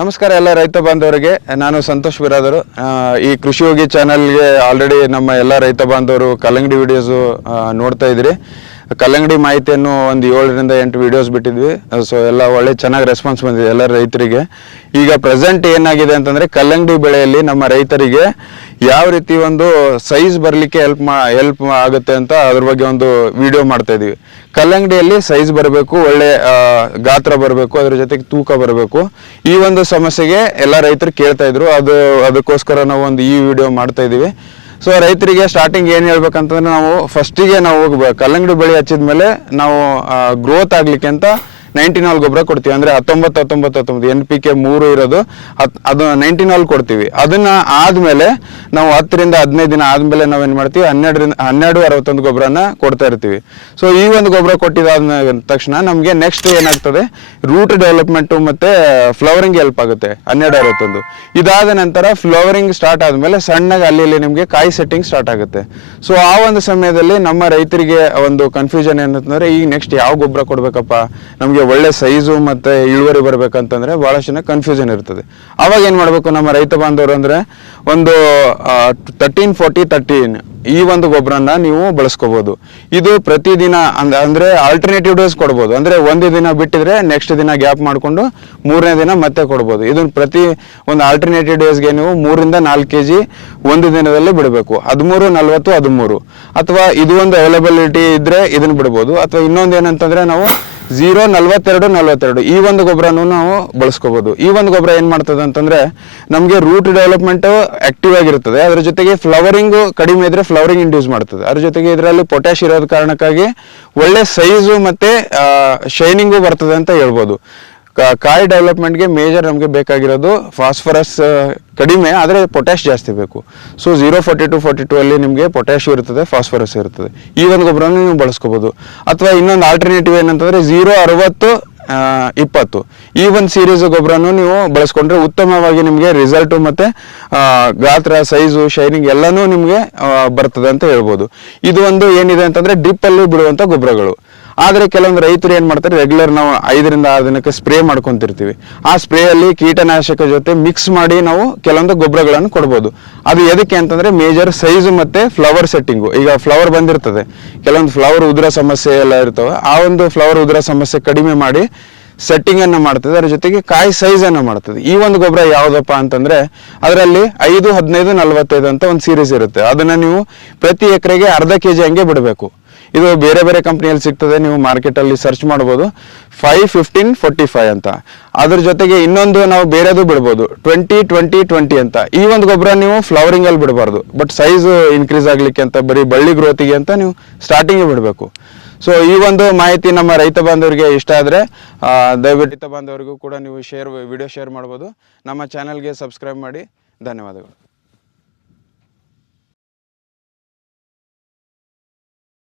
ನಮಸ್ಕಾರ ಎಲ್ಲ ರೈತ ಬಾಂಧವರಿಗೆ. ನಾನು ಸಂತೋಷ್ ಬಿರಾದರು. ಈ ಕೃಷಿ ಯೋಗಿ ಚಾನಲ್ಗೆ ಆಲ್ರೆಡಿ ನಮ್ಮ ಎಲ್ಲ ರೈತ ಬಾಂಧವರು ಕಲ್ಲಂಗಡಿ ವಿಡಿಯೋಸು ನೋಡ್ತಾ ಇದ್ದೀರಿ. ಕಲ್ಲಂಗಡಿ ಮಾಹಿತಿಯನ್ನು ಒಂದು 7ರಿಂದ 8 ವಿಡಿಯೋಸ್ ಬಿಟ್ಟಿದ್ವಿ. ಸೊ ಎಲ್ಲ ಒಳ್ಳೆ ಚೆನ್ನಾಗಿ ರೆಸ್ಪಾನ್ಸ್ ಬಂದಿದೆ ಎಲ್ಲ ರೈತರಿಗೆ. ಈಗ ಪ್ರೆಸೆಂಟ್ ಏನಾಗಿದೆ ಅಂತಂದರೆ ಕಲ್ಲಂಗಡಿ ಬೆಳೆಯಲ್ಲಿ ನಮ್ಮ ರೈತರಿಗೆ ಯಾವ ರೀತಿ ಒಂದು ಸೈಜ್ ಬರಲಿಕ್ಕೆ ಹೆಲ್ಪ್ ಆಗುತ್ತೆ ಅಂತ ಅದ್ರ ಬಗ್ಗೆ ಒಂದು ವಿಡಿಯೋ ಮಾಡ್ತಾ ಇದೀವಿ. ಕಲ್ಲಂಗಡಿಯಲ್ಲಿ ಸೈಜ್ ಬರಬೇಕು, ಒಳ್ಳೆ ಗಾತ್ರ ಬರಬೇಕು, ಅದ್ರ ಜೊತೆಗೆ ತೂಕ ಬರಬೇಕು. ಈ ಒಂದು ಸಮಸ್ಯೆಗೆ ಎಲ್ಲ ರೈತರು ಕೇಳ್ತಾ ಇದ್ರು. ಅದಕ್ಕೋಸ್ಕರ ನಾವು ಒಂದು ಈ ವಿಡಿಯೋ ಮಾಡ್ತಾ ಇದೀವಿ. ಸೊ ರೈತರಿಗೆ ಸ್ಟಾರ್ಟಿಂಗ್ ಏನು ಹೇಳ್ಬೇಕಂತಂದ್ರೆ, ನಾವು ಫಸ್ಟಿಗೆ ನಾವು ಕಲ್ಲಂಗಡಿ ಬೆಳೆ ಹಚ್ಚಿದ ಮೇಲೆ ನಾವು ಗ್ರೋತ್ ಆಗ್ಲಿಕ್ಕೆ ಅಂತ 99 ಗೊಬ್ಬರ ಕೊಡ್ತೀವಿ. ಅಂದರೆ 19 NPK 3 ಇರೋದು ಅದು 99 ಕೊಡ್ತೀವಿ. ಅದನ್ನ ಆದಮೇಲೆ ನಾವು 10ರಿಂದ 15 ದಿನ ಆದಮೇಲೆ ನಾವೇನು ಮಾಡ್ತೀವಿ, 1261 ಗೊಬ್ಬರನ ಕೊಡ್ತಾ ಇರ್ತೀವಿ. ಸೊ ಈ ಒಂದು ಗೊಬ್ಬರ ಕೊಟ್ಟಿದ್ದಾದ ತಕ್ಷಣ ನಮಗೆ ನೆಕ್ಸ್ಟ್ ಏನಾಗ್ತದೆ, ರೂಟ್ ಡೆವಲಪ್ಮೆಂಟು ಮತ್ತು ಫ್ಲವರಿಂಗ್ ಹೆಲ್ಪ್ ಆಗುತ್ತೆ 1261. ಇದಾದ ನಂತರ ಫ್ಲವರಿಂಗ್ ಸ್ಟಾರ್ಟ್ ಆದಮೇಲೆ ಸಣ್ಣಗೆ ಅಲ್ಲಿ ನಿಮಗೆ ಕಾಯಿ ಸೆಟ್ಟಿಂಗ್ ಸ್ಟಾರ್ಟ್ ಆಗುತ್ತೆ. ಸೊ ಆ ಒಂದು ಸಮಯದಲ್ಲಿ ನಮ್ಮ ರೈತರಿಗೆ ಒಂದು ಕನ್ಫ್ಯೂಷನ್ ಏನಂತಂದರೆ, ಈಗ ನೆಕ್ಸ್ಟ್ ಯಾವ ಗೊಬ್ಬರ ಕೊಡಬೇಕಪ್ಪ, ನಮಗೆ ಒಳ್ಳೆ ಸೈಜು ಮತ್ತು ಇಳುವರಿ ಬರಬೇಕಂತಂದರೆ ಭಾಳಷ್ಟು ಜನ ಕನ್ಫ್ಯೂಷನ್ ಇರ್ತದೆ. ಅವಾಗ ಏನು ಮಾಡಬೇಕು ನಮ್ಮ ರೈತ ಬಾಂಧವರು ಅಂದರೆ, ಒಂದು 13-40-13 ಈ ಒಂದು ಗೊಬ್ಬರನ ನೀವು ಬಳಸ್ಕೋಬೋದು. ಇದು ಪ್ರತಿದಿನ ಅಂದರೆ ಆಲ್ಟರ್ನೇಟಿವ್ ಡೇಸ್ ಕೊಡ್ಬೋದು. ಅಂದರೆ ಒಂದು ದಿನ ಬಿಟ್ಟಿದ್ರೆ ನೆಕ್ಸ್ಟ್ ದಿನ ಗ್ಯಾಪ್ ಮಾಡಿಕೊಂಡು 3ನೇ ದಿನ ಮತ್ತೆ ಕೊಡ್ಬೋದು. ಇದನ್ನು ಪ್ರತಿ ಒಂದು ಆಲ್ಟರ್ನೇಟಿವ್ ಡೇಸ್ಗೆ ನೀವು 3ರಿಂದ 4 kg ಒಂದು ದಿನದಲ್ಲಿ ಬಿಡಬೇಕು. 13-40-13 ಅಥವಾ ಇದು ಒಂದು ಅವೈಲಬಿಲಿಟಿ ಇದ್ದರೆ ಇದನ್ನು ಬಿಡ್ಬೋದು. ಅಥವಾ ಇನ್ನೊಂದು ಏನಂತಂದರೆ, ನಾವು 0-42-42 ಈ ಒಂದು ಗೊಬ್ಬರನೂ ನಾವು ಬಳಸ್ಕೋಬೋದು. ಈ ಒಂದು ಗೊಬ್ಬರ ಏನು ಮಾಡ್ತದೆ ಅಂತಂದರೆ, ನಮಗೆ ರೂಟ್ ಡೆವಲಪ್ಮೆಂಟು ಆಕ್ಟಿವ್ ಆಗಿರ್ತದೆ. ಅದ್ರ ಜೊತೆಗೆ ಫ್ಲವರಿಂಗು ಕಡಿಮೆ ಇದ್ದರೆ ಫ್ಲವರಿಂಗ್ ಇಂಡ್ಯೂಸ್ ಮಾಡ್ತದೆ. ಅದ್ರ ಜೊತೆಗೆ ಇದರಲ್ಲಿ ಪೊಟ್ಯಾಶ್ ಇರೋದ ಕಾರಣಕ್ಕಾಗಿ ಒಳ್ಳೆ ಸೈಜು ಮತ್ತು ಶೈನಿಂಗು ಬರ್ತದೆ ಅಂತ ಹೇಳ್ಬೋದು. ಕಾಯಿ ಡೆವಲಪ್ಮೆಂಟ್ಗೆ ಮೇಜರ್ ನಮಗೆ ಬೇಕಾಗಿರೋದು ಫಾಸ್ಫರಸ್ ಕಡಿಮೆ, ಆದರೆ ಪೊಟ್ಯಾಶ್ ಜಾಸ್ತಿ ಬೇಕು. ಸೊ 0-42-42 ಅಲ್ಲಿ ನಿಮಗೆ ಪೊಟ್ಯಾಶ್ ಇರ್ತದೆ, ಫಾಸ್ಫರಸ್ ಇರ್ತದೆ. ಈ ಒಂದು ಗೊಬ್ಬರನ ನೀವು ಬಳಸ್ಕೋಬೋದು. ಅಥವಾ ಇನ್ನೊಂದು ಆಲ್ಟರ್ನೇಟಿವ್ ಏನಂತಂದರೆ 0-60-20 ಈ ಒಂದು ಸೀರೀಸ್ ಗೊಬ್ಬರನು ನೀವು ಬಳಸ್ಕೊಂಡ್ರೆ ಉತ್ತಮವಾಗಿ ನಿಮಗೆ ರಿಸಲ್ಟು ಮತ್ತು ಗಾತ್ರ, ಸೈಜು, ಶೈನಿಂಗ್ ಎಲ್ಲನೂ ನಿಮಗೆ ಬರ್ತದೆ ಅಂತ ಹೇಳ್ಬೋದು. ಇದು ಒಂದು ಏನಿದೆ ಅಂತಂದರೆ ಡ್ರಿಪ್ಪಲ್ಲಿ ಬಿಡುವಂಥ ಗೊಬ್ಬರಗಳು. ಆದರೆ ಕೆಲವೊಂದು ರೈತರು ಏನು ಮಾಡ್ತಾರೆ, ರೆಗ್ಯುಲರ್ ನಾವು 5ರಿಂದ 6 ದಿನಕ್ಕೆ ಸ್ಪ್ರೇ ಮಾಡ್ಕೊತಿರ್ತೀವಿ. ಆ ಸ್ಪ್ರೇಯಲ್ಲಿ ಕೀಟನಾಶಕ ಜೊತೆ ಮಿಕ್ಸ್ ಮಾಡಿ ನಾವು ಕೆಲವೊಂದು ಗೊಬ್ಬರಗಳನ್ನು ಕೊಡ್ಬೋದು. ಅದು ಎದಕ್ಕೆ ಅಂತಂದರೆ, ಮೇಜರ್ ಸೈಜು ಮತ್ತು ಫ್ಲವರ್ ಸೆಟ್ಟಿಂಗು. ಈಗ ಫ್ಲವರ್ ಬಂದಿರ್ತದೆ, ಕೆಲವೊಂದು ಫ್ಲವರ್ ಉದುರೋ ಸಮಸ್ಯೆ ಎಲ್ಲ ಇರ್ತವೆ. ಆ ಒಂದು ಫ್ಲವರ್ ಉದುರೋ ಸಮಸ್ಯೆ ಕಡಿಮೆ ಮಾಡಿ ಸೆಟ್ಟಿಂಗನ್ನು ಮಾಡ್ತದೆ. ಅದ್ರ ಜೊತೆಗೆ ಕಾಯಿ ಸೈಜನ್ನು ಮಾಡ್ತದೆ. ಈ ಒಂದು ಗೊಬ್ಬರ ಯಾವುದಪ್ಪ ಅಂತಂದರೆ, ಅದರಲ್ಲಿ 5-15-45 ಅಂತ ಒಂದು ಸೀರೀಸ್ ಇರುತ್ತೆ. ಅದನ್ನು ನೀವು ಪ್ರತಿ ಎಕರೆಗೆ ಅರ್ಧ kg ಹಂಗೆ ಬಿಡಬೇಕು. ಇದು ಬೇರೆ ಬೇರೆ ಕಂಪ್ನಿಯಲ್ಲಿ ಸಿಗ್ತದೆ, ನೀವು ಮಾರ್ಕೆಟಲ್ಲಿ ಸರ್ಚ್ ಮಾಡ್ಬೋದು. 5-15-45 ಅಂತ. ಅದ್ರ ಜೊತೆಗೆ ಇನ್ನೊಂದು ನಾವು ಬೇರೆದು ಬಿಡ್ಬೋದು, 20-20-20 ಅಂತ. ಈ ಒಂದು ಗೊಬ್ಬರ ನೀವು ಫ್ಲವರಿಂಗಲ್ಲಿ ಬಿಡಬಾರ್ದು, ಬಟ್ ಸೈಜ್ ಇನ್ಕ್ರೀಸ್ ಆಗಲಿಕ್ಕೆ ಅಂತ, ಬರೀ ಬಳ್ಳಿ ಗ್ರೋತಿಗೆ ಅಂತ ನೀವು ಸ್ಟಾರ್ಟಿಂಗೇ ಬಿಡಬೇಕು. ಸೊ ಈ ಒಂದು ಮಾಹಿತಿ ನಮ್ಮ ರೈತ ಬಾಂಧವರಿಗೆ ಇಷ್ಟ ಆದರೆ ದಯವಿಟ್ಟು ರೈತ ಬಾಂಧವರಿಗೂ ಕೂಡ ನೀವು ವಿಡಿಯೋ ಶೇರ್ ಮಾಡ್ಬೋದು. ನಮ್ಮ ಚಾನಲ್ಗೆ ಸಬ್ಸ್ಕ್ರೈಬ್ ಮಾಡಿ. ಧನ್ಯವಾದಗಳು.